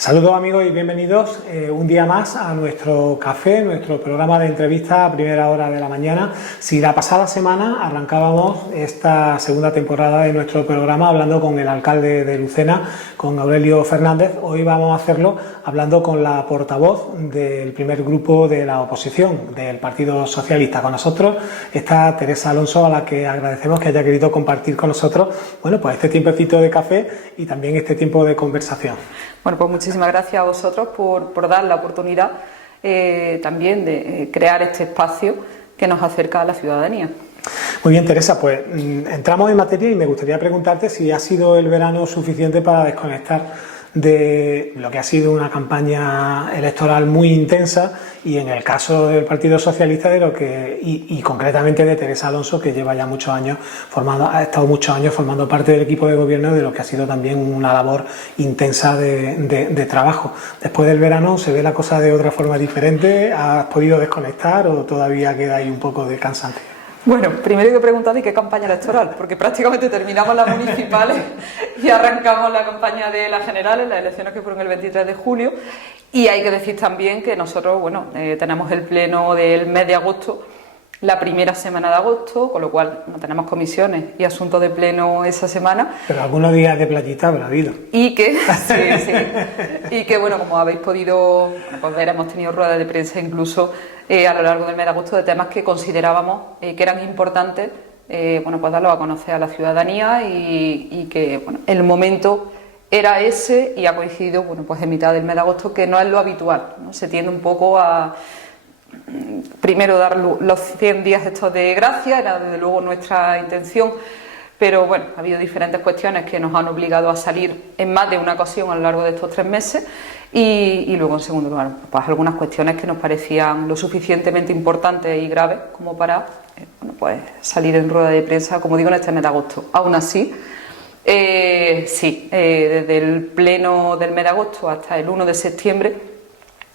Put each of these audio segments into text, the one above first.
Saludos amigos y bienvenidos un día más a nuestro café, nuestro programa de entrevista a primera hora de la mañana. Si la pasada semana arrancábamos esta segunda temporada de nuestro programa hablando con el alcalde de Lucena, con Aurelio Fernández, hoy vamos a hacerlo hablando con la portavoz del primer grupo de la oposición, del Partido Socialista. Con nosotros está Teresa Alonso, a la que agradecemos que haya querido compartir con nosotros, bueno, pues este tiempecito de café y también este tiempo de conversación. Bueno, pues muchísimas gracias a vosotros por dar la oportunidad también de crear este espacio que nos acerca a la ciudadanía. Muy bien, Teresa, pues entramos en materia y me gustaría preguntarte si ha sido el verano suficiente para desconectar de lo que ha sido una campaña electoral muy intensa y en el caso del Partido Socialista de lo que y concretamente de Teresa Alonso, que lleva ya muchos años ha estado muchos años formando parte del equipo de gobierno, de lo que ha sido también una labor intensa de trabajo. Después del verano, ¿se ve la cosa de otra forma diferente? ¿Has podido desconectar o todavía queda ahí un poco de cansancio? Bueno, primero hay que preguntar de qué campaña electoral, porque prácticamente terminamos las municipales y arrancamos la campaña de las generales, las elecciones que fueron el 23 de julio, y hay que decir también que nosotros, bueno, tenemos el pleno del mes de agosto, la primera semana de agosto, con lo cual no tenemos comisiones y asuntos de pleno esa semana. Pero algunos días de playita habrá habido. Y que, sí, y que bueno, como habéis podido pues ver, hemos tenido ruedas de prensa incluso a lo largo del mes de agosto de temas que considerábamos que eran importantes, bueno, pues darlos a conocer a la ciudadanía y que, bueno, el momento era ese y ha coincidido, bueno, pues en mitad del mes de agosto, que no es lo habitual, ¿no? Se tiende un poco a primero dar los 100 días estos de gracia, era desde luego nuestra intención, pero bueno, ha habido diferentes cuestiones que nos han obligado a salir en más de una ocasión a lo largo de estos 3 meses y luego en segundo lugar, pues algunas cuestiones que nos parecían lo suficientemente importantes y graves como para bueno, pues salir en rueda de prensa, como digo, en este mes de agosto. Aún así, desde el pleno del mes de agosto hasta el 1 de septiembre,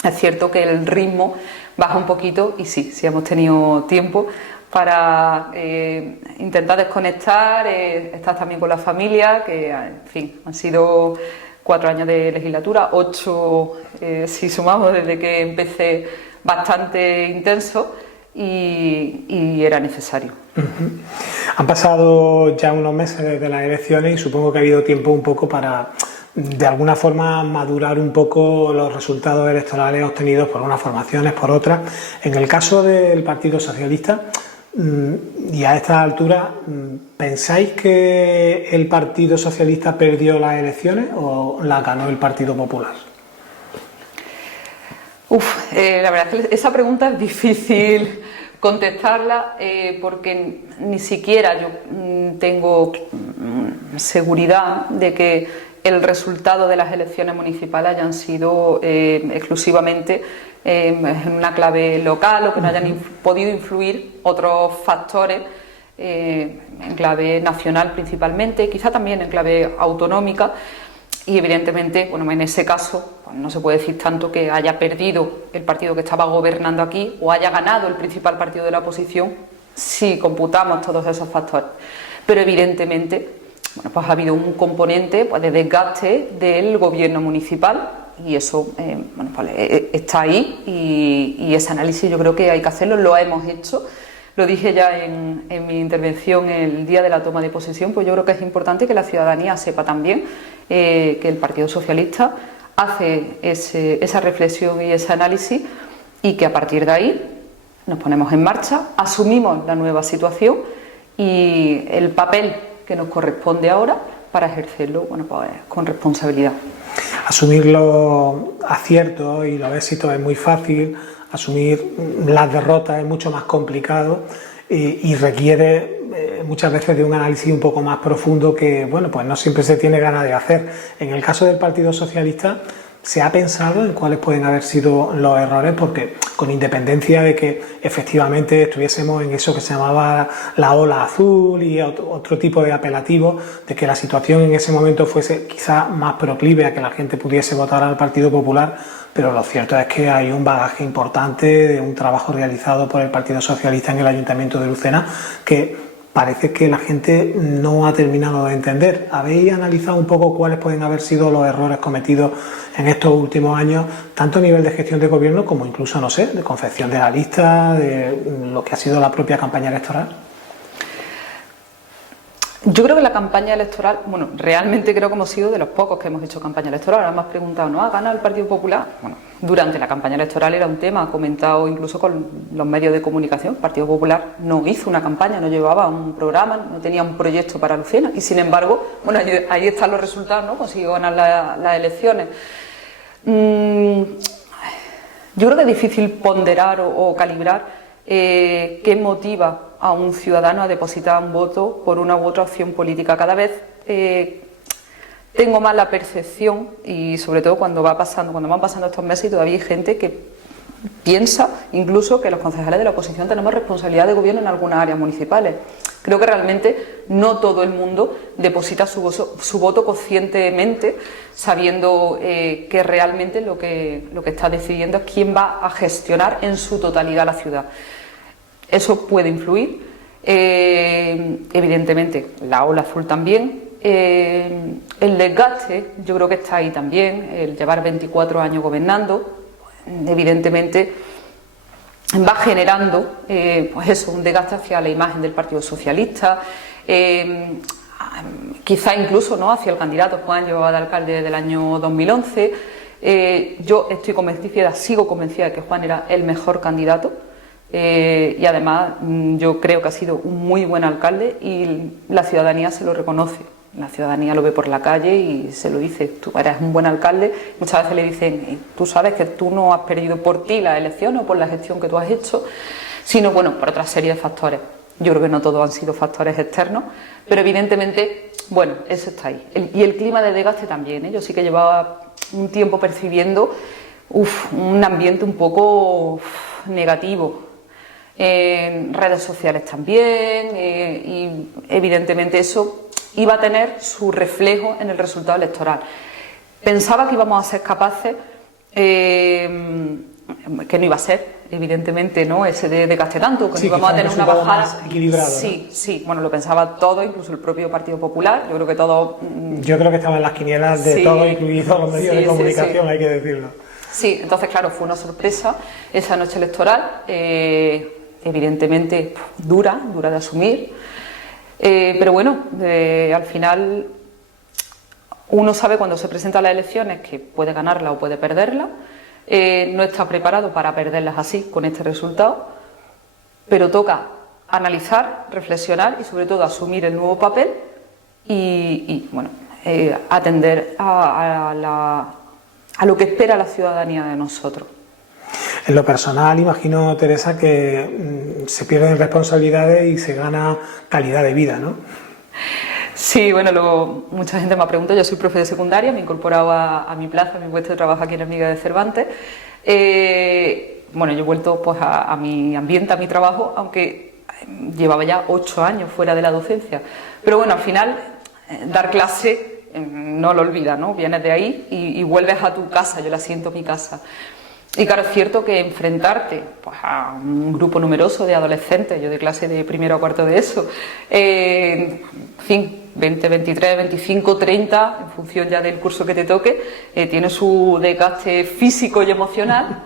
es cierto que el ritmo baja un poquito y sí hemos tenido tiempo para intentar desconectar, estar también con la familia, que en fin, han sido 4 años de legislatura, 8 si sumamos desde que empecé, bastante intenso y era necesario. Han pasado ya unos meses desde las elecciones y supongo que ha habido tiempo un poco para de alguna forma madurar un poco los resultados electorales obtenidos por unas formaciones, por otras. En el caso del Partido Socialista, y a esta altura, ¿pensáis que el Partido Socialista perdió las elecciones o las ganó el Partido Popular? La verdad es que esa pregunta es difícil contestarla porque ni siquiera yo tengo seguridad de que el resultado de las elecciones municipales hayan sido exclusivamente en una clave local o que no hayan podido influir otros factores en clave nacional principalmente, quizá también en clave autonómica. Y evidentemente, bueno, en ese caso pues no se puede decir tanto que haya perdido el partido que estaba gobernando aquí o haya ganado el principal partido de la oposición si computamos todos esos factores. Pero evidentemente, bueno, pues ha habido un componente pues de desgaste del gobierno municipal y eso bueno, pues está ahí y ese análisis yo creo que hay que hacerlo, lo hemos hecho. Lo dije ya en mi intervención el día de la toma de posesión, pues yo creo que es importante que la ciudadanía sepa también que el Partido Socialista hace esa reflexión y ese análisis y que a partir de ahí nos ponemos en marcha, asumimos la nueva situación y el papel que nos corresponde ahora para ejercerlo, bueno, pues con responsabilidad. Asumir los aciertos y los éxitos es muy fácil, asumir las derrotas es mucho más complicado y requiere muchas veces de un análisis un poco más profundo que, bueno, pues no siempre se tiene ganas de hacer. En el caso del Partido Socialista, ¿se ha pensado en cuáles pueden haber sido los errores? Porque con independencia de que efectivamente estuviésemos en eso que se llamaba la ola azul y otro tipo de apelativos, de que la situación en ese momento fuese quizá más proclive a que la gente pudiese votar al Partido Popular, pero lo cierto es que hay un bagaje importante de un trabajo realizado por el Partido Socialista en el Ayuntamiento de Lucena que parece que la gente no ha terminado de entender. ¿Habéis analizado un poco cuáles pueden haber sido los errores cometidos en estos últimos años, tanto a nivel de gestión de gobierno como incluso, no sé, de confección de la lista, de lo que ha sido la propia campaña electoral? Yo creo que la campaña electoral, bueno, realmente creo que hemos sido de los pocos que hemos hecho campaña electoral. Ahora me has preguntado, ¿no ha ganado el Partido Popular? Bueno, durante la campaña electoral era un tema comentado incluso con los medios de comunicación. El Partido Popular no hizo una campaña, no llevaba un programa, no tenía un proyecto para Lucena y sin embargo, bueno, ahí están los resultados, ¿no? Consiguió ganar las elecciones. Yo creo que es difícil ponderar o calibrar qué motiva a un ciudadano a depositar un voto por una u otra opción política. Cada vez tengo más la percepción, y sobre todo cuando van pasando estos meses y todavía hay gente que piensa incluso que los concejales de la oposición tenemos responsabilidad de gobierno en algunas áreas municipales. Creo que realmente no todo el mundo deposita su voto conscientemente, sabiendo que realmente lo que está decidiendo es quién va a gestionar en su totalidad la ciudad. Eso puede influir, evidentemente la ola azul también, el desgaste yo creo que está ahí también, el llevar 24 años gobernando, evidentemente va generando pues eso, un desgaste hacia la imagen del Partido Socialista, quizá incluso, ¿no?, hacia el candidato Juan, yo de alcalde del año 2011. Yo estoy convencida, sigo convencida de que Juan era el mejor candidato. Y además yo creo que ha sido un muy buen alcalde y la ciudadanía se lo reconoce, la ciudadanía lo ve por la calle y se lo dice, tú eres un buen alcalde. Muchas veces le dicen, tú sabes que tú no has perdido por ti las elecciones o por la gestión que tú has hecho, sino bueno, por otra serie de factores. Yo creo que no todos han sido factores externos, pero evidentemente, bueno, eso está ahí. Y el clima de desgaste también, ¿eh? Yo sí que llevaba un tiempo percibiendo un ambiente un poco negativo. En redes sociales también, y evidentemente eso iba a tener su reflejo en el resultado electoral. Pensaba que íbamos a ser capaces, que no iba a ser, evidentemente, ¿no?, ese desgaste tanto, que sí, no íbamos a tener una bajada equilibrada. Sí, ¿no? Sí, bueno, lo pensaba todo, incluso el propio Partido Popular. Yo creo que todo. Yo creo que estaban las quinielas de todo, incluidos los medios de comunicación, hay que decirlo. Sí, entonces claro, fue una sorpresa esa noche electoral. Evidentemente dura de asumir, pero bueno, al final uno sabe cuando se presenta a las elecciones que puede ganarla o puede perderla, no está preparado para perderlas así, con este resultado, pero toca analizar, reflexionar y sobre todo asumir el nuevo papel y bueno, atender a lo que espera la ciudadanía de nosotros. En lo personal, imagino, Teresa, que se pierden responsabilidades y se gana calidad de vida, ¿no? Sí, bueno, mucha gente me ha preguntado, yo soy profe de secundaria, me he incorporado a mi plaza, a mi puesto de trabajo aquí en Amiga de Cervantes. Bueno, yo he vuelto pues a mi ambiente, a mi trabajo, aunque llevaba ya 8 años fuera de la docencia. Pero bueno, al final, dar clase no lo olvidas, ¿no? Vienes de ahí y vuelves a tu casa, yo la siento mi casa. Y claro, es cierto que enfrentarte pues, a un grupo numeroso de adolescentes, yo de clase de primero a cuarto de eso, en fin, 20, 23, 25, 30, en función ya del curso que te toque, tiene su desgaste físico y emocional.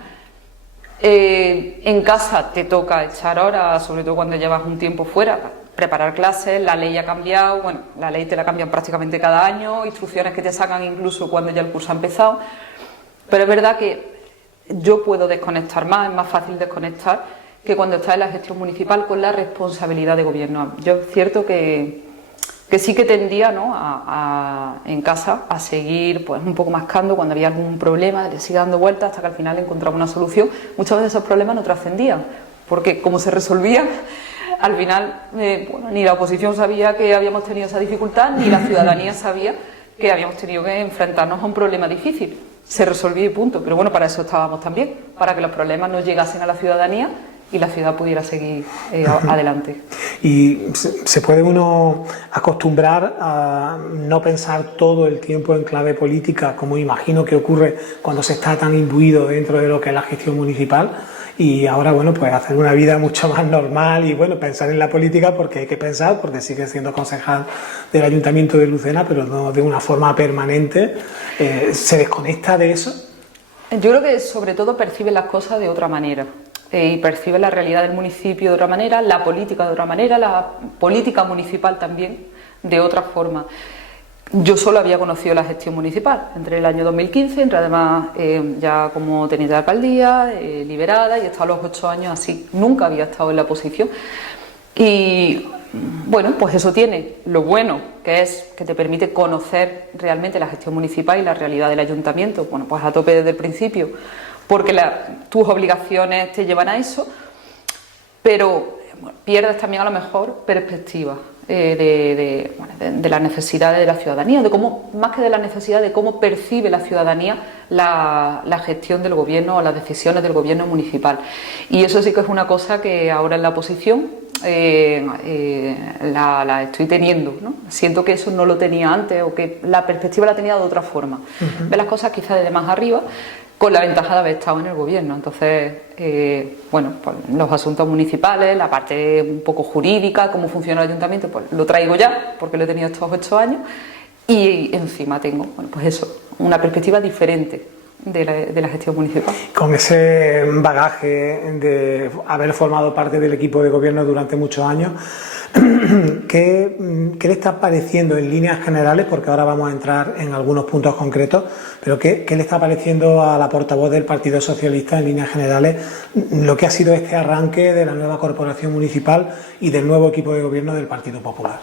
En casa te toca echar horas, sobre todo cuando llevas un tiempo fuera, preparar clases, la ley ha cambiado, bueno, la ley te la cambian prácticamente cada año, instrucciones que te sacan incluso cuando ya el curso ha empezado, pero es verdad que yo puedo desconectar más, es más fácil desconectar que cuando estás en la gestión municipal con la responsabilidad de gobierno. Yo es cierto que sí que tendía, ¿no?, en casa a seguir pues un poco mascando cuando había algún problema, le sigue dando vueltas hasta que al final encontraba una solución. Muchas veces esos problemas no trascendían, porque como se resolvían, al final bueno, ni la oposición sabía que habíamos tenido esa dificultad, ni la ciudadanía sabía que habíamos tenido que enfrentarnos a un problema difícil. Se resolvía y punto, pero bueno, para eso estábamos también, para que los problemas no llegasen a la ciudadanía y la ciudad pudiera seguir adelante. ¿Y se puede uno acostumbrar a no pensar todo el tiempo en clave política, como imagino que ocurre cuando se está tan imbuido dentro de lo que es la gestión municipal? Y ahora, bueno, pues hacer una vida mucho más normal y, bueno, pensar en la política porque hay que pensar, porque sigue siendo concejal del Ayuntamiento de Lucena, pero no de una forma permanente. ¿Se desconecta de eso? Yo creo que sobre todo percibe las cosas de otra manera. Y percibe la realidad del municipio de otra manera, la política de otra manera, la política municipal también de otra forma. Yo solo había conocido la gestión municipal, entré el año 2015, entré además ya como teniente de alcaldía, liberada, y he estado los 8 años así, nunca había estado en la oposición. Y bueno, pues eso tiene lo bueno, que es que te permite conocer realmente la gestión municipal y la realidad del ayuntamiento, bueno, pues a tope desde el principio, porque tus obligaciones te llevan a eso, pero bueno, pierdes también a lo mejor perspectiva de las necesidades de la ciudadanía, de cómo, más que de las necesidades, de cómo percibe la ciudadanía la gestión del gobierno o las decisiones del gobierno municipal. Y eso sí que es una cosa que ahora en la oposición la estoy teniendo, ¿no? Siento que eso no lo tenía antes o que la perspectiva la tenía de otra forma. Ve las cosas quizás desde más arriba, con la ventaja de haber estado en el gobierno. Entonces, bueno, pues los asuntos municipales, la parte un poco jurídica, cómo funciona el ayuntamiento, pues lo traigo ya, porque lo he tenido estos 8 años, y encima tengo, bueno, pues eso, una perspectiva diferente de la gestión municipal. Con ese bagaje de haber formado parte del equipo de gobierno durante muchos años, ¿qué le está pareciendo en líneas generales? Porque ahora vamos a entrar en algunos puntos concretos, pero ¿qué le está pareciendo a la portavoz del Partido Socialista en líneas generales lo que ha sido este arranque de la nueva corporación municipal y del nuevo equipo de gobierno del Partido Popular?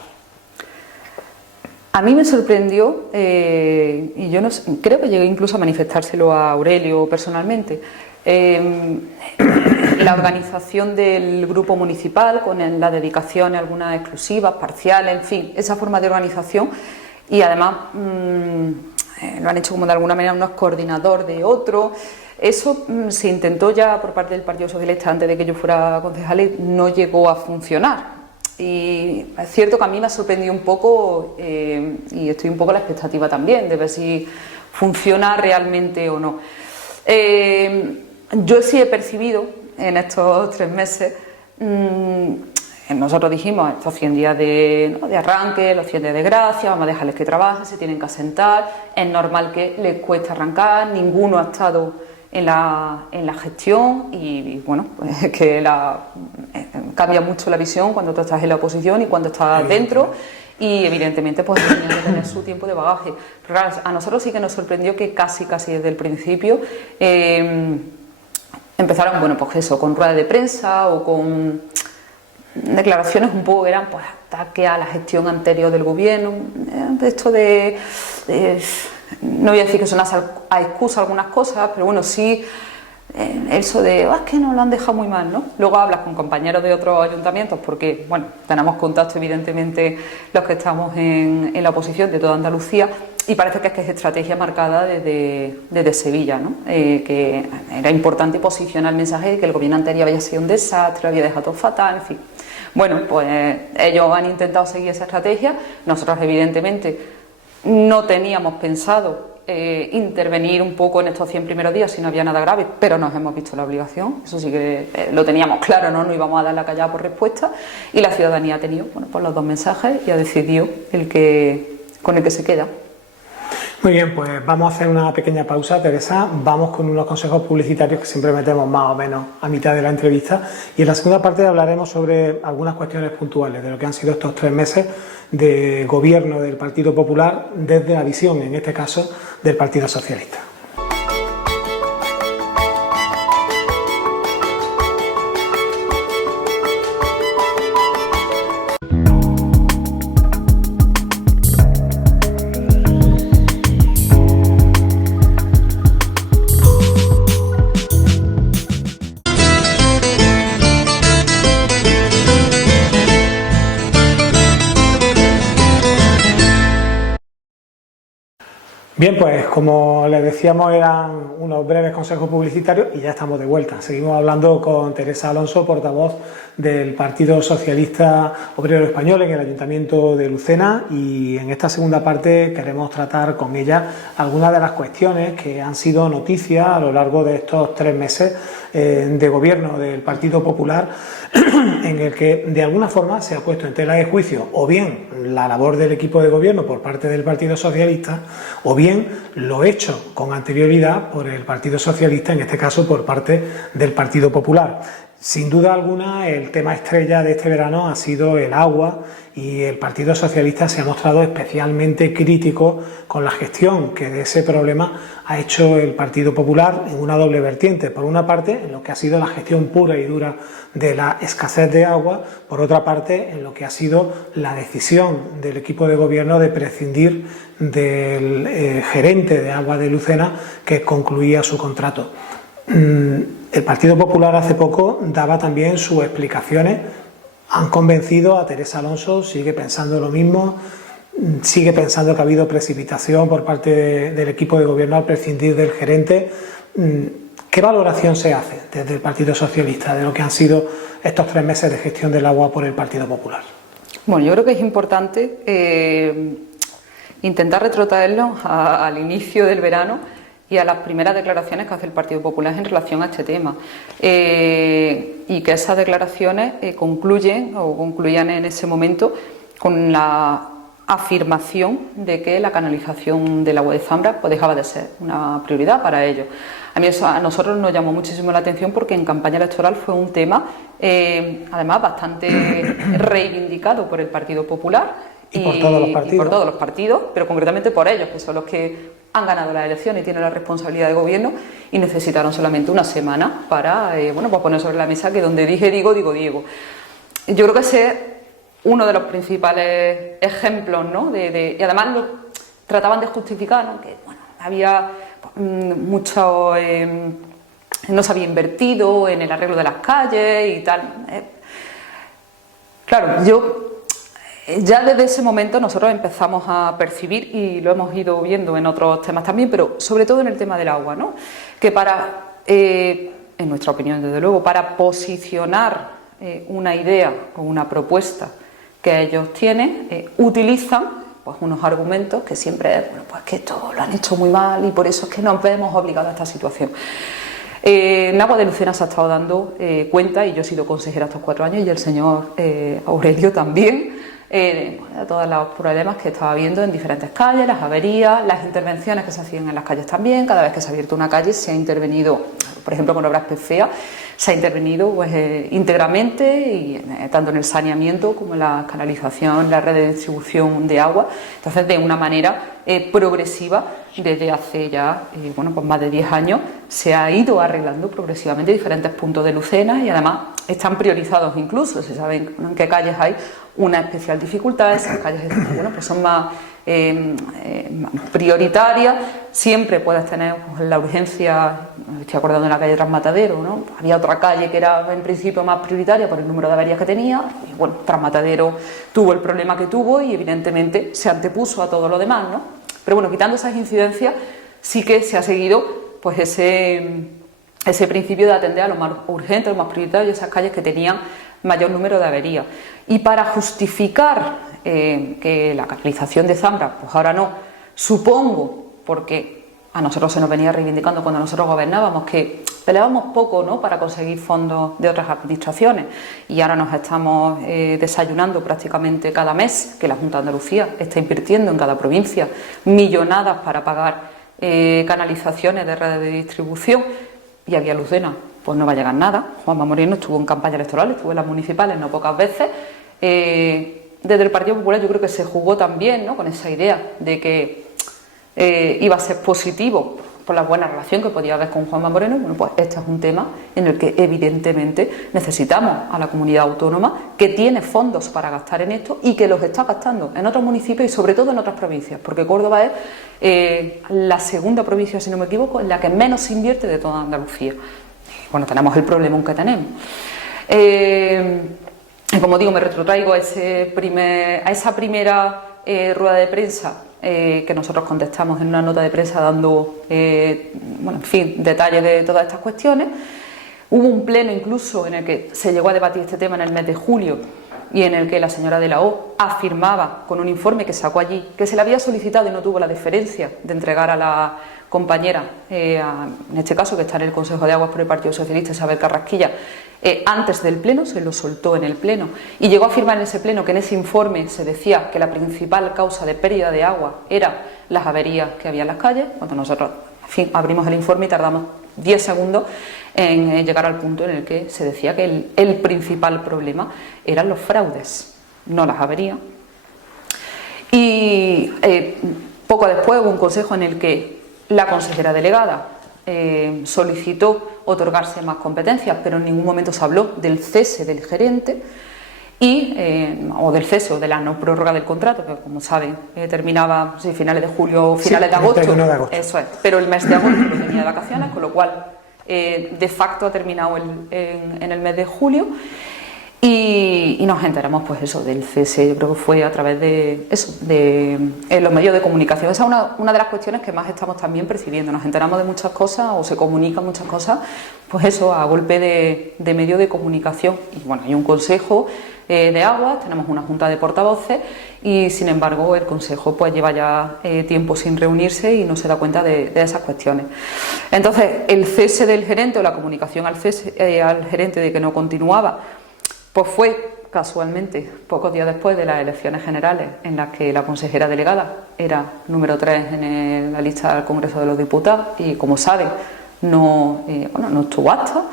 A mí me sorprendió, y yo no sé, creo que llegué incluso a manifestárselo a Aurelio personalmente, la organización del grupo municipal con la dedicación a algunas exclusivas, parciales, en fin, esa forma de organización, y además lo han hecho como de alguna manera unos coordinador de otro. Eso se intentó ya por parte del Partido Socialista antes de que yo fuera concejal y no llegó a funcionar. Y es cierto que a mí me ha sorprendido un poco y estoy un poco a la expectativa también de ver si funciona realmente o no. Yo sí he percibido en estos 3 meses, nosotros dijimos estos 100 días de arranque, los 100 días de gracia, vamos a dejarles que trabajen, se tienen que asentar, es normal que les cueste arrancar, ninguno ha estado en la gestión y bueno, pues que cambia mucho la visión cuando tú estás en la oposición y cuando estás dentro, y evidentemente pues tienen que tener su tiempo de bagaje. Pero claro, a nosotros sí que nos sorprendió que casi desde el principio empezaron, bueno, pues eso, con ruedas de prensa o con declaraciones un poco, eran pues ataque a la gestión anterior del gobierno, esto de no voy a decir que son a excusa algunas cosas, pero bueno, sí, eso de, es que nos lo han dejado muy mal, ¿no? Luego hablas con compañeros de otros ayuntamientos, porque, bueno, tenemos contacto, evidentemente, los que estamos en la oposición de toda Andalucía, y parece que es estrategia marcada desde Sevilla, ¿no? Que era importante posicionar el mensaje de que el gobierno anterior había sido un desastre, había dejado todo fatal, en fin. Bueno, pues ellos han intentado seguir esa estrategia, nosotros, evidentemente, no teníamos pensado intervenir un poco en estos 100 primeros días si no había nada grave, pero nos hemos visto la obligación, eso sí que lo teníamos claro, no íbamos a dar la callada por respuesta, y la ciudadanía ha tenido, bueno, pues los 2 mensajes y ha decidido con el que se queda. Muy bien, pues vamos a hacer una pequeña pausa, Teresa. Vamos con unos consejos publicitarios que siempre metemos más o menos a mitad de la entrevista, y en la segunda parte hablaremos sobre algunas cuestiones puntuales de lo que han sido estos 3 meses de gobierno del Partido Popular desde la visión, en este caso, del Partido Socialista. Bien, pues como les decíamos, eran unos breves consejos publicitarios y ya estamos de vuelta. Seguimos hablando con Teresa Alonso, portavoz del Partido Socialista Obrero Español en el Ayuntamiento de Lucena, y en esta segunda parte queremos tratar con ella algunas de las cuestiones que han sido noticia a lo largo de estos 3 meses de gobierno del Partido Popular, en el que de alguna forma se ha puesto en tela de juicio o bien la labor del equipo de gobierno por parte del Partido Socialista, o bien lo hecho con anterioridad por el Partido Socialista, en este caso por parte del Partido Popular. Sin duda alguna, el tema estrella de este verano ha sido el agua, y el Partido Socialista se ha mostrado especialmente crítico con la gestión que de ese problema ha hecho el Partido Popular en una doble vertiente. Por una parte, en lo que ha sido la gestión pura y dura de la escasez de agua; por otra parte, en lo que ha sido la decisión del equipo de gobierno de prescindir del gerente de Agua de Lucena, que concluía su contrato. El Partido Popular hace poco daba también sus explicaciones. Han convencido a Teresa Alonso, sigue pensando lo mismo, sigue pensando que ha habido precipitación por parte del equipo de gobierno al prescindir del gerente. ¿Qué valoración se hace desde el Partido Socialista de lo que han sido estos 3 meses de gestión del agua por el Partido Popular? Bueno, yo creo que es importante intentar retrotraernos al inicio del verano y a las primeras declaraciones que hace el Partido Popular en relación a este tema, y que esas declaraciones concluían en ese momento con la afirmación de que la canalización del agua de Zambra pues dejaba de ser una prioridad para ellos. A mí eso a nosotros nos llamó muchísimo la atención, porque en campaña electoral fue un tema además bastante reivindicado por el Partido Popular y por todos los partidos, pero concretamente por ellos, que son los que han ganado las elecciones y tienen la responsabilidad de gobierno, y necesitaron solamente una semana para pues poner sobre la mesa que donde dije digo, digo Diego. Yo creo que ese es uno de los principales ejemplos, ¿no? Y además lo trataban de justificar, ¿no? Que bueno, había mucho, no se había invertido en el arreglo de las calles y tal. Claro, ya desde ese momento nosotros empezamos a percibir, y lo hemos ido viendo en otros temas también, pero sobre todo en el tema del agua, ¿no? Que en nuestra opinión desde luego, para posicionar una idea o una propuesta que ellos tienen, utilizan pues unos argumentos que siempre es, bueno, pues que esto lo han hecho muy mal y por eso es que nos vemos obligados a esta situación. En Agua de Lucena se ha estado dando cuenta, y yo he sido consejera estos 4 años, y el señor Aurelio también, de todos los problemas que estaba viendo en diferentes calles, las averías, las intervenciones que se hacían en las calles también. Cada vez que se ha abierto una calle se ha intervenido, por ejemplo con obras PFEA, se ha intervenido pues, íntegramente, y tanto en el saneamiento como en la canalización, la red de distribución de agua. Entonces, de una manera progresiva, desde hace ya pues más de 10 años, se ha ido arreglando progresivamente diferentes puntos de Lucena, y además están priorizados incluso, se saben en qué calles hay una especial dificultad, esas calles pues son más prioritarias. Siempre puedes tener pues, la urgencia, me estoy acordando de la calle Transmatadero, ¿no? Había otra calle que era en principio más prioritaria por el número de averías que tenía, y bueno, Transmatadero tuvo el problema que tuvo y evidentemente se antepuso a todo lo demás, ¿no? Pero bueno, quitando esas incidencias, sí que se ha seguido pues ese principio de atender a lo más urgente, a lo más prioritario, esas calles que tenían mayor número de averías. Y para justificar que la canalización de Zambra, pues ahora no, supongo, porque a nosotros se nos venía reivindicando cuando nosotros gobernábamos que peleábamos poco, ¿no?, para conseguir fondos de otras administraciones, y ahora nos estamos desayunando prácticamente cada mes que la Junta de Andalucía está invirtiendo en cada provincia millonadas para pagar canalizaciones de redes de distribución, y aquí a Lucena pues no va a llegar nada. Juanma Moreno estuvo en campaña electoral, estuvo en las municipales no pocas veces. Desde el Partido Popular yo creo que se jugó también, ¿no?, con esa idea de que iba a ser positivo por la buena relación que podía haber con Juanma Moreno. Bueno, pues este es un tema en el que evidentemente necesitamos a la comunidad autónoma, que tiene fondos para gastar en esto y que los está gastando en otros municipios y sobre todo en otras provincias, porque Córdoba es la segunda provincia, si no me equivoco, en la que menos se invierte de toda Andalucía. Bueno, tenemos el problema que tenemos. Como digo, me retrotraigo a esa primera rueda de prensa que nosotros contestamos en una nota de prensa dando, bueno, en fin, detalles de todas estas cuestiones. Hubo un pleno incluso en el que se llegó a debatir este tema en el mes de julio y en el que la señora de la O afirmaba con un informe que sacó allí que se le había solicitado y no tuvo la deferencia de entregar a la compañera, en este caso que está en el Consejo de Aguas por el Partido Socialista, Isabel Carrasquilla, antes del pleno, se lo soltó en el pleno y llegó a afirmar en ese pleno que en ese informe se decía que la principal causa de pérdida de agua eran las averías que había en las calles, cuando nosotros, en fin, abrimos el informe y tardamos 10 segundos en llegar al punto en el que se decía que el principal problema eran los fraudes, no las averías. Y poco después hubo un consejo en el que la consejera delegada solicitó otorgarse más competencias, pero en ningún momento se habló del cese del gerente o del cese o de la no prórroga del contrato, que como saben terminaba finales de julio o finales de agosto. Eso es, pero el mes de agosto lo tenía de vacaciones, con lo cual de facto ha terminado en el mes de julio. Y nos enteramos, pues eso, del cese, yo creo que fue a través de eso, de los medios de comunicación. Esa es una de las cuestiones que más estamos también percibiendo. Nos enteramos de muchas cosas o se comunican muchas cosas, pues eso, a golpe de medios de comunicación. Y bueno, hay un consejo de aguas, tenemos una junta de portavoces y sin embargo el consejo pues lleva ya tiempo sin reunirse y no se da cuenta de esas cuestiones. Entonces, el cese del gerente o la comunicación al gerente de que no continuaba, pues fue casualmente pocos días después de las elecciones generales en las que la consejera delegada era número 3 en la lista del Congreso de los Diputados y, como saben, no estuvo acta.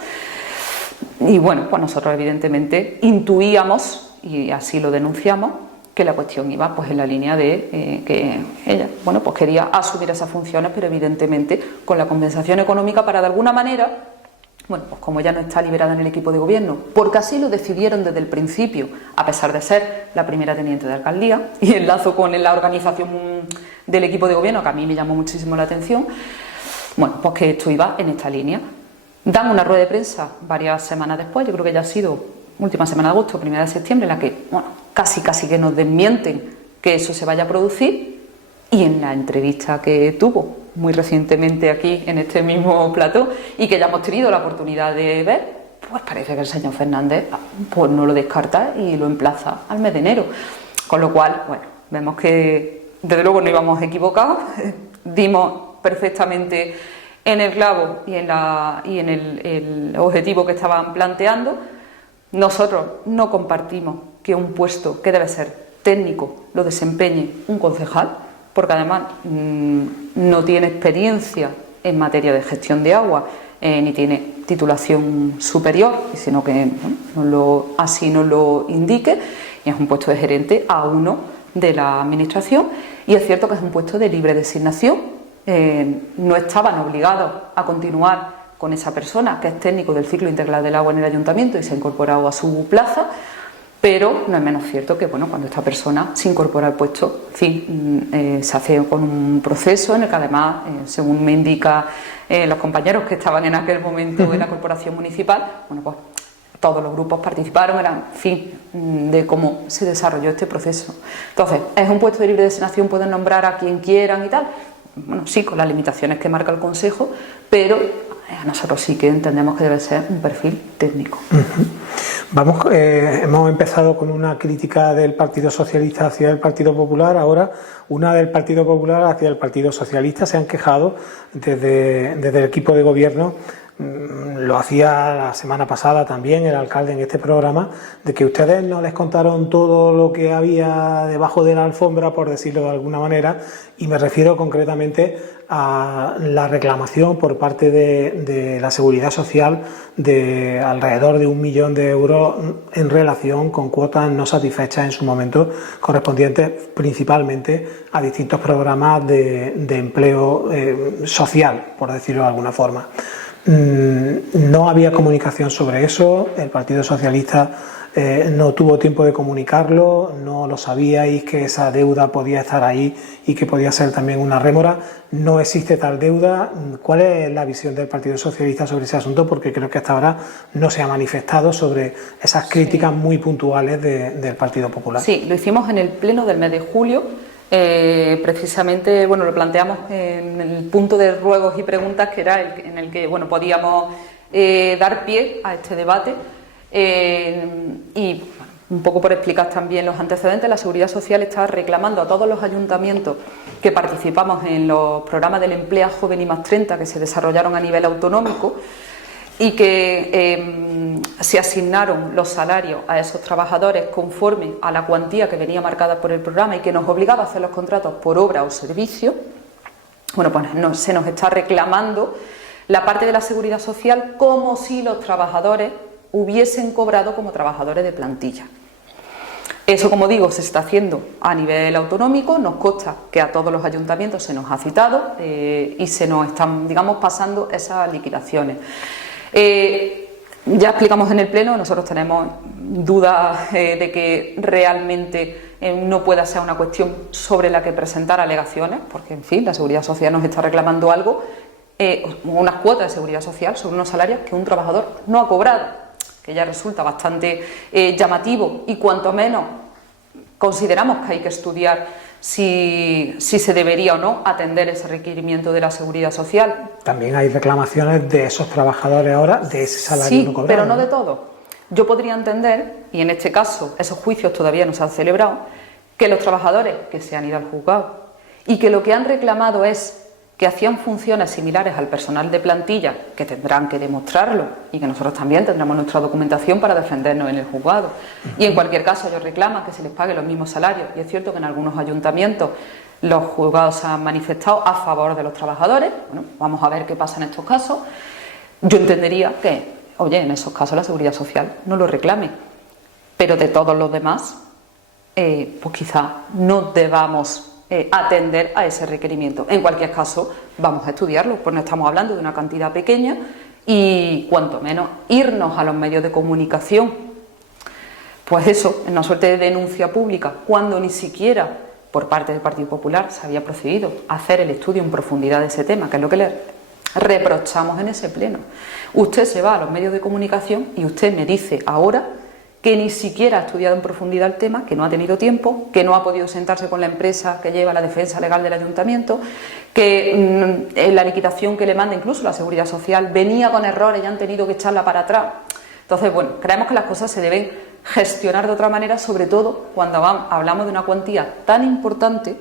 Y bueno, pues nosotros evidentemente intuíamos, y así lo denunciamos, que la cuestión iba pues en la línea de que ella, bueno, pues quería asumir esas funciones, pero evidentemente con la compensación económica para de alguna manera, bueno, pues como ya no está liberada en el equipo de gobierno, porque así lo decidieron desde el principio, a pesar de ser la primera teniente de alcaldía, y enlazo con la organización del equipo de gobierno, que a mí me llamó muchísimo la atención, bueno, pues que esto iba en esta línea. Dan una rueda de prensa varias semanas después, yo creo que ya ha sido última semana de agosto, primera de septiembre, en la que, bueno, casi que nos desmienten que eso se vaya a producir, y en la entrevista que tuvo muy recientemente aquí en este mismo plató y que ya hemos tenido la oportunidad de ver, pues parece que el señor Fernández pues no lo descarta y lo emplaza al mes de enero, con lo cual, bueno, vemos que desde luego no íbamos equivocados, dimos perfectamente en el clavo y en el objetivo que estaban planteando. Nosotros no compartimos que un puesto que debe ser técnico lo desempeñe un concejal, porque además no tiene experiencia en materia de gestión de agua, ni tiene titulación superior, sino que así nos lo indique, y es un puesto de gerente A1 de la administración, y es cierto que es un puesto de libre designación. No estaban obligados a continuar con esa persona que es técnico del ciclo integral del agua en el ayuntamiento y se ha incorporado a su plaza, pero no es menos cierto que, bueno, cuando esta persona se incorpora al puesto, en fin, se hace con un proceso en el que además, según me indican los compañeros que estaban en aquel momento en la corporación municipal, bueno, pues todos los grupos participaron, en fin, de cómo se desarrolló este proceso. Entonces, ¿es un puesto de libre designación? ¿Pueden nombrar a quien quieran y tal? Bueno, sí, con las limitaciones que marca el Consejo, pero nosotros sí que entendemos que debe ser un perfil técnico. Hemos empezado con una crítica del Partido Socialista hacia el Partido Popular, ahora una del Partido Popular hacia el Partido Socialista. Se han quejado desde el equipo de gobierno, lo hacía la semana pasada también el alcalde en este programa, de que ustedes no les contaron todo lo que había debajo de la alfombra, por decirlo de alguna manera, y me refiero concretamente a la reclamación por parte de la Seguridad Social de alrededor de 1 millón de euros en relación con cuotas no satisfechas en su momento, correspondientes principalmente a distintos programas de empleo social, por decirlo de alguna forma. No había comunicación sobre eso, el Partido Socialista no tuvo tiempo de comunicarlo, no lo sabíais que esa deuda podía estar ahí y que podía ser también una rémora. No existe tal deuda. ¿Cuál es la visión del Partido Socialista sobre ese asunto? Porque creo que hasta ahora no se ha manifestado sobre esas críticas muy puntuales del Partido Popular. Sí, lo hicimos en el pleno del mes de julio, precisamente, bueno, lo planteamos en el punto de ruegos y preguntas, que era en el que, bueno, podíamos dar pie a este debate y un poco por explicar también los antecedentes. La Seguridad Social está reclamando a todos los ayuntamientos que participamos en los programas del Emplea Joven y Más 30 que se desarrollaron a nivel autonómico y que se asignaron los salarios a esos trabajadores conforme a la cuantía que venía marcada por el programa y que nos obligaba a hacer los contratos por obra o servicio. Bueno, pues se nos está reclamando la parte de la Seguridad Social como si los trabajadores hubiesen cobrado como trabajadores de plantilla. Eso, como digo, se está haciendo a nivel autonómico. Nos consta que a todos los ayuntamientos se nos ha citado y se nos están, digamos, pasando esas liquidaciones. Ya explicamos en el Pleno, nosotros tenemos dudas de que realmente no pueda ser una cuestión sobre la que presentar alegaciones, porque, en fin, la Seguridad Social nos está reclamando algo, unas cuotas de Seguridad Social sobre unos salarios que un trabajador no ha cobrado, que ya resulta bastante llamativo, y cuanto menos consideramos que hay que estudiar si se debería o no atender ese requerimiento de la Seguridad Social. También hay reclamaciones de esos trabajadores ahora de ese salario no cobrado. Sí, pero no de todo. Yo podría entender, y en este caso esos juicios todavía no se han celebrado, que los trabajadores que se han ido al juzgado y que lo que han reclamado es que hacían funciones similares al personal de plantilla, que tendrán que demostrarlo y que nosotros también tendremos nuestra documentación para defendernos en el juzgado. Y en cualquier caso ellos reclaman que se les pague los mismos salarios, y es cierto que en algunos ayuntamientos los juzgados se han manifestado a favor de los trabajadores. Bueno, vamos a ver qué pasa en estos casos. Yo entendería que, oye, en esos casos la Seguridad Social no lo reclame, pero de todos los demás, pues quizá no debamos atender a ese requerimiento. En cualquier caso, vamos a estudiarlo, pues no estamos hablando de una cantidad pequeña, y cuanto menos irnos a los medios de comunicación, pues eso, en una suerte de denuncia pública, cuando ni siquiera por parte del Partido Popular se había procedido a hacer el estudio en profundidad de ese tema, que es lo que le reprochamos en ese pleno. Usted se va a los medios de comunicación y usted me dice ahora que ni siquiera ha estudiado en profundidad el tema, que no ha tenido tiempo, que no ha podido sentarse con la empresa que lleva la defensa legal del ayuntamiento, que la liquidación que le manda incluso la Seguridad Social venía con errores y han tenido que echarla para atrás. Entonces, bueno, creemos que las cosas se deben gestionar de otra manera, sobre todo cuando hablamos de una cuantía tan importante,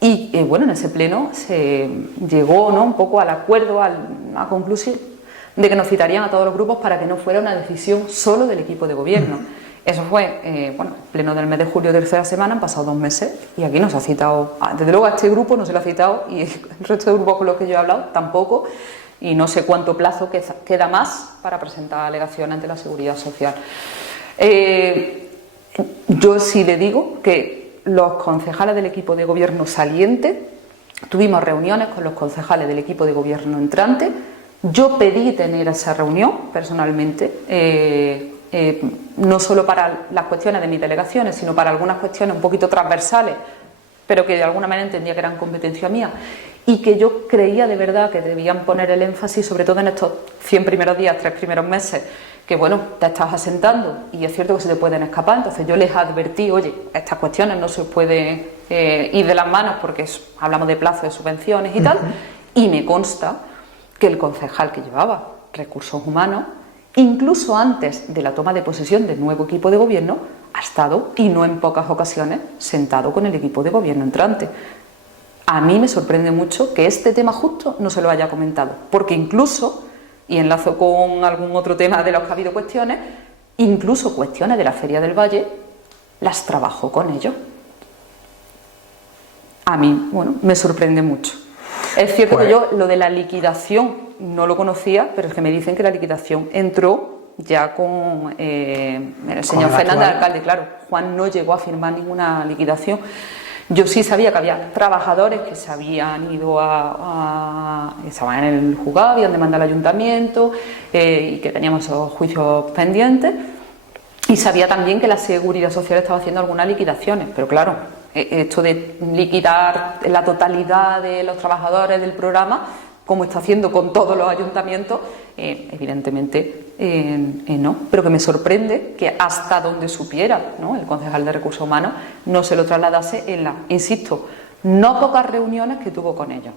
y bueno, en ese pleno se llegó, ¿no?, un poco al acuerdo, a la conclusión de que nos citarían a todos los grupos para que no fuera una decisión solo del equipo de gobierno. Eso fue, bueno, el pleno del mes de julio, tercera semana, han pasado 2 meses y aquí no se ha citado, desde luego a este grupo no se lo ha citado, y el resto de grupos con los que yo he hablado tampoco, y no sé cuánto plazo queda más para presentar alegaciones ante la Seguridad Social. Yo sí le digo que los concejales del equipo de gobierno saliente tuvimos reuniones con los concejales del equipo de gobierno entrante. Yo pedí tener esa reunión personalmente, no solo para las cuestiones de mis delegaciones, sino para algunas cuestiones un poquito transversales, pero que de alguna manera entendía que eran competencia mía, y que yo creía de verdad que debían poner el énfasis, sobre todo en estos 100 primeros días, 3 primeros meses, que bueno, te estás asentando y es cierto que se te pueden escapar. Entonces yo les advertí, oye, estas cuestiones no se pueden ir de las manos porque hablamos de plazo de subvenciones y tal, y me consta que el concejal que llevaba recursos humanos, incluso antes de la toma de posesión del nuevo equipo de gobierno, ha estado, y no en pocas ocasiones, sentado con el equipo de gobierno entrante. A mí me sorprende mucho que este tema justo no se lo haya comentado, porque incluso, y enlazo con algún otro tema de los que ha habido cuestiones, incluso cuestiones de la Feria del Valle, las trabajó con ellos. A mí, bueno, me sorprende mucho. Es cierto que yo lo de la liquidación no lo conocía, pero es que me dicen que la liquidación entró ya con el señor Fernández, alcalde. Claro, Juan no llegó a firmar ninguna liquidación. Yo sí sabía que había trabajadores que se habían ido estaban en el juzgado, habían demandado al ayuntamiento y que teníamos esos juicios pendientes. Y sabía también que la Seguridad Social estaba haciendo algunas liquidaciones, pero claro, esto de liquidar la totalidad de los trabajadores del programa como está haciendo con todos los ayuntamientos, evidentemente no, pero que me sorprende que hasta donde supiera, ¿no?, el concejal de Recursos Humanos no se lo trasladase en las, insisto, no pocas reuniones que tuvo con ellos.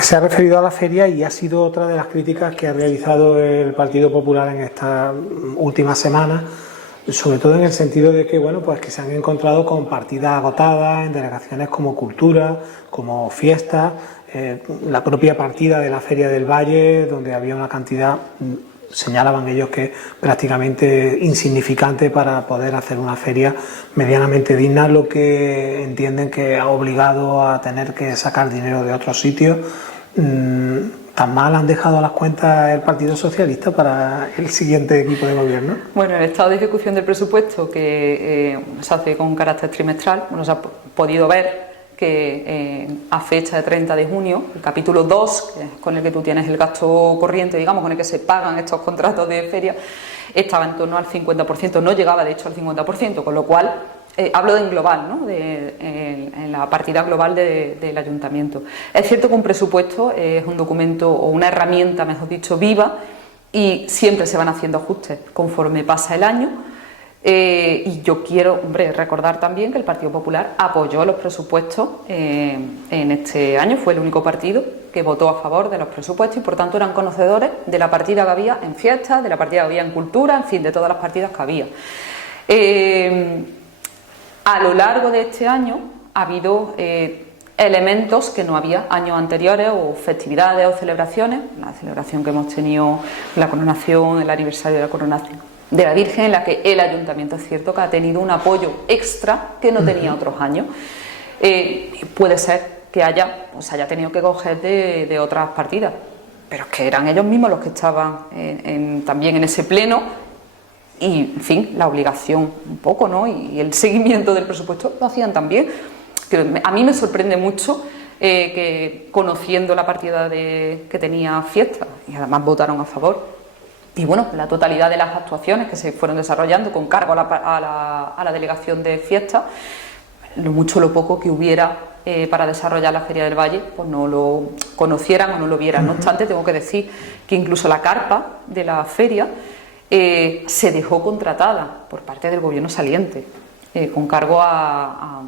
Se ha referido a la feria y ha sido otra de las críticas que ha realizado el Partido Popular en estas últimas semanas, sobre todo en el sentido de que, bueno, pues que se han encontrado con partidas agotadas en delegaciones como Cultura, como Fiestas, la propia partida de la Feria del Valle, donde había una cantidad, señalaban ellos, que prácticamente insignificante para poder hacer una feria medianamente digna, lo que entienden que ha obligado a tener que sacar dinero de otros sitios. ¿Tan mal han dejado las cuentas el Partido Socialista para el siguiente equipo de gobierno? Bueno, el estado de ejecución del presupuesto, que se hace con carácter trimestral, bueno, se ha podido ver que a fecha de 30 de junio, el capítulo 2, que es con el que tú tienes el gasto corriente, digamos, con el que se pagan estos contratos de feria, estaba en torno al 50%, no llegaba de hecho al 50%, con lo cual hablo en global, ¿no?, en la partida global del ayuntamiento. Es cierto que un presupuesto es un documento o una herramienta, mejor dicho, viva, y siempre se van haciendo ajustes conforme pasa el año. Y yo quiero, recordar también que el Partido Popular apoyó los presupuestos en este año, fue el único partido que votó a favor de los presupuestos y por tanto eran conocedores de la partida que había en fiestas, de la partida que había en cultura, en fin, de todas las partidas que había. A lo largo de este año ha habido elementos que no había años anteriores, o festividades o celebraciones, la celebración que hemos tenido, la coronación, el aniversario de la coronación de la Virgen, en la que el ayuntamiento es cierto que ha tenido un apoyo extra que no tenía otros años. Puede ser que se haya tenido que coger de otras partidas, pero es que eran ellos mismos los que estaban también en ese pleno y, en fin, la obligación un poco, ¿no?, y el seguimiento del presupuesto lo hacían también. A mí me sorprende mucho que, conociendo la partida que tenía Fiesta, y además votaron a favor, y bueno, la totalidad de las actuaciones que se fueron desarrollando con cargo a la delegación de Fiesta, lo mucho o lo poco que hubiera para desarrollar la Feria del Valle, pues no lo conocieran o no lo vieran. No obstante, tengo que decir que incluso la carpa de la feria se dejó contratada por parte del gobierno saliente, con cargo a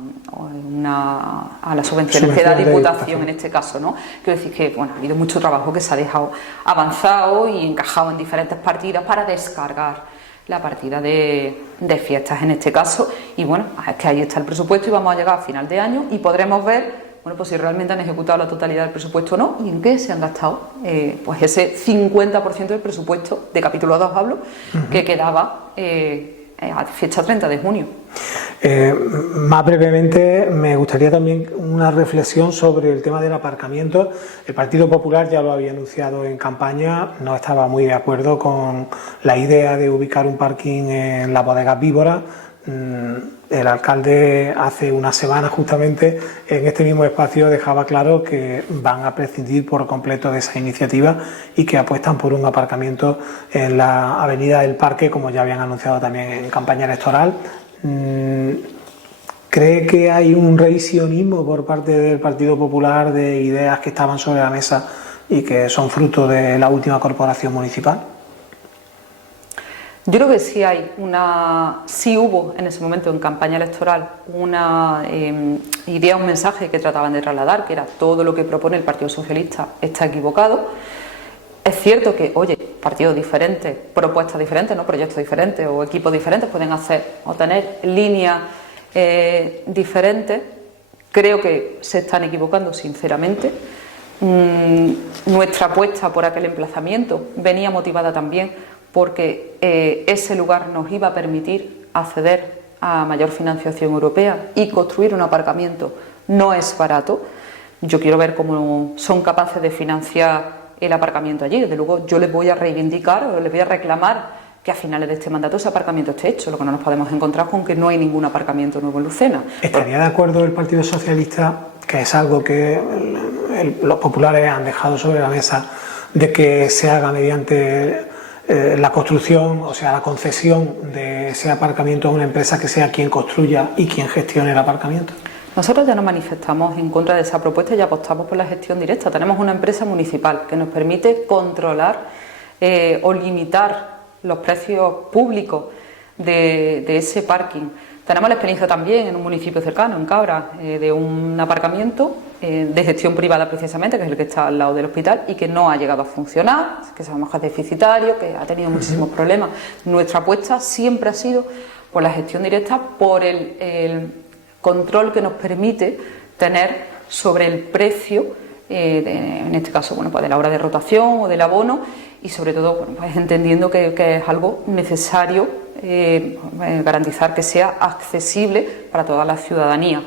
las subvenciones que da Diputación en este caso, ¿no? Quiero decir que, bueno, ha habido mucho trabajo que se ha dejado avanzado y encajado en diferentes partidas para descargar la partida de Fiestas en este caso, y bueno, es que ahí está el presupuesto y vamos a llegar a final de año y podremos ver, bueno, pues si realmente han ejecutado la totalidad del presupuesto o no, y en qué se han gastado pues ese 50% del presupuesto de capítulo 2 hablo, que quedaba a fecha 30 de junio. Más brevemente, me gustaría también una reflexión sobre el tema del aparcamiento. El Partido Popular ya lo había anunciado en campaña, no estaba muy de acuerdo con la idea de ubicar un parking en las bodegas Víbora. El alcalde hace una semana justamente en este mismo espacio dejaba claro que van a prescindir por completo de esa iniciativa y que apuestan por un aparcamiento en la avenida del Parque, como ya habían anunciado también en campaña electoral. ¿Cree que hay un revisionismo por parte del Partido Popular de ideas que estaban sobre la mesa y que son fruto de la última corporación municipal? Yo creo que sí hubo en ese momento en campaña electoral una idea, un mensaje que trataban de trasladar, que era todo lo que propone el Partido Socialista está equivocado. Es cierto que, oye, partidos diferentes, propuestas diferentes, ¿no?, proyectos diferentes o equipos diferentes pueden hacer o tener líneas diferentes. Creo que se están equivocando, sinceramente. Nuestra apuesta por aquel emplazamiento venía motivada también porque ese lugar nos iba a permitir acceder a mayor financiación europea y construir un aparcamiento no es barato. Yo quiero ver cómo son capaces de financiar el aparcamiento allí. Desde luego yo les voy a reivindicar o les voy a reclamar que a finales de este mandato ese aparcamiento esté hecho. Lo que no nos podemos encontrar con que no hay ningún aparcamiento nuevo en Lucena. ¿Estaría de acuerdo el Partido Socialista, que es algo que los populares han dejado sobre la mesa, de que se haga mediante la construcción, o sea, la concesión de ese aparcamiento a una empresa que sea quien construya y quien gestione el aparcamiento? Nosotros ya nos manifestamos en contra de esa propuesta y apostamos por la gestión directa. Tenemos una empresa municipal que nos permite controlar o limitar los precios públicos de ese parking. Tenemos la experiencia también en un municipio cercano, en Cabra, de un aparcamiento de gestión privada precisamente, que es el que está al lado del hospital y que no ha llegado a funcionar, que sabemos que es deficitario, que ha tenido muchísimos problemas. Nuestra apuesta siempre ha sido por la gestión directa, por el control que nos permite tener sobre el precio, en este caso, bueno, pues de la hora de rotación o del abono, y sobre todo, bueno, pues entendiendo que es algo necesario garantizar que sea accesible para toda la ciudadanía.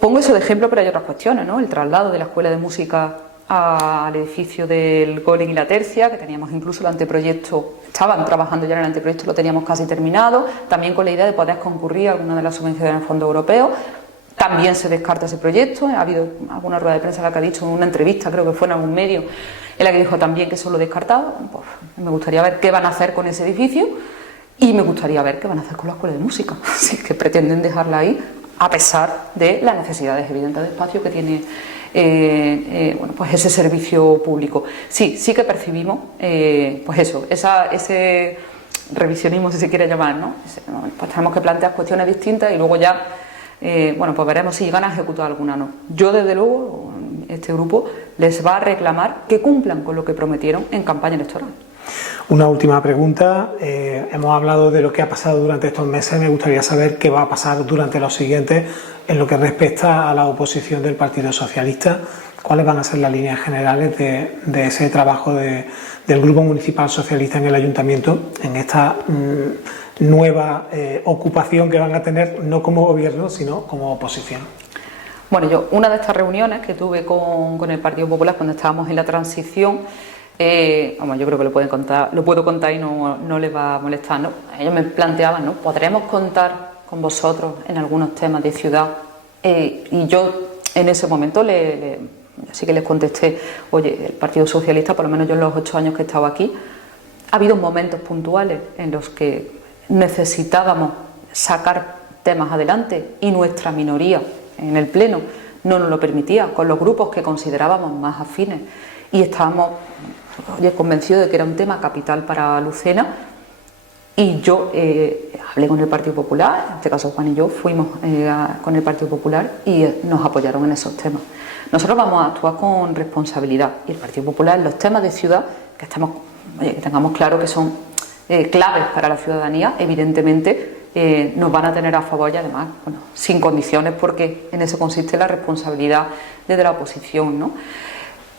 Pongo eso de ejemplo, pero hay otras cuestiones, ¿no? El traslado de la Escuela de Música al edificio del Golem y la Tercia, que teníamos incluso el anteproyecto, estaban trabajando ya en el anteproyecto, lo teníamos casi terminado, también con la idea de poder concurrir a alguna de las subvenciones del Fondo Europeo. También se descarta ese proyecto. Ha habido alguna rueda de prensa en la que ha dicho, en una entrevista, creo que fue en algún medio, en la que dijo también que eso lo descartado. Pues me gustaría ver qué van a hacer con ese edificio y me gustaría ver qué van a hacer con la Escuela de Música, si es que pretenden dejarla ahí, a pesar de las necesidades evidentes de espacio que tiene bueno, pues ese servicio público. Sí que percibimos pues eso, ese revisionismo, si se quiere llamar, ¿no? Pues tenemos que plantear cuestiones distintas y luego ya bueno, pues veremos si llegan a ejecutar alguna o no. Yo, desde luego, este grupo les va a reclamar que cumplan con lo que prometieron en campaña electoral. Una última pregunta. Hemos hablado de lo que ha pasado durante estos meses. Me gustaría saber qué va a pasar durante los siguientes en lo que respecta a la oposición del Partido Socialista. ¿Cuáles van a ser las líneas generales de ese trabajo del Grupo Municipal Socialista en el Ayuntamiento en esta nueva ocupación que van a tener, no como gobierno, sino como oposición? Bueno, yo, una de estas reuniones que tuve con el Partido Popular cuando estábamos en la transición, yo creo que lo puedo contar y no les va a molestar, ¿no? Ellos me planteaban, ¿no? ¿Podremos contar con vosotros en algunos temas de ciudad? Y yo en ese momento sí que les contesté, oye, el Partido Socialista, por lo menos yo en los 8 años que he estado aquí, ha habido momentos puntuales en los que necesitábamos sacar temas adelante y nuestra minoría en el Pleno no nos lo permitía, con los grupos que considerábamos más afines, y estábamos convencidos de que era un tema capital para Lucena. Y yo hablé con el Partido Popular, en este caso Juan y yo fuimos con el Partido Popular y nos apoyaron en esos temas. Nosotros vamos a actuar con responsabilidad y el Partido Popular en los temas de ciudad que tengamos claro que son claves para la ciudadanía, evidentemente nos van a tener a favor y además, bueno, sin condiciones, porque en eso consiste la responsabilidad desde la oposición, ¿no?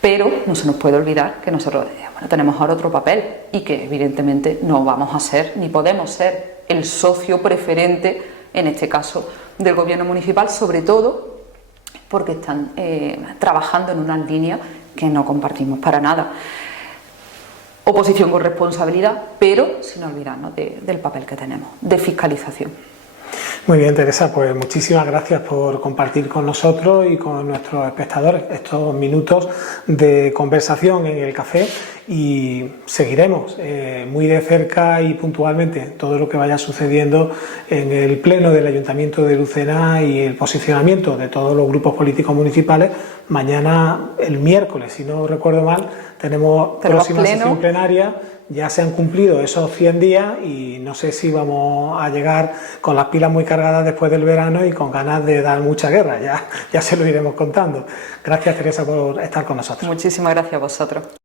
Pero no se nos puede olvidar que nosotros tenemos ahora otro papel y que evidentemente no vamos a ser ni podemos ser el socio preferente, en este caso, del gobierno municipal, sobre todo porque están trabajando en una línea que no compartimos para nada. Oposición con responsabilidad, pero sin olvidarnos del papel que tenemos, de fiscalización. Muy bien, Teresa, pues muchísimas gracias por compartir con nosotros y con nuestros espectadores estos minutos de conversación en el café, y seguiremos muy de cerca y puntualmente todo lo que vaya sucediendo en el Pleno del Ayuntamiento de Lucena y el posicionamiento de todos los grupos políticos municipales. Mañana, el miércoles, si no recuerdo mal, tenemos próxima sesión plenaria. Ya se han cumplido esos 100 días y no sé si vamos a llegar con las pilas muy cargadas después del verano y con ganas de dar mucha guerra. Ya se lo iremos contando. Gracias, Teresa, por estar con nosotros. Muchísimas gracias a vosotros.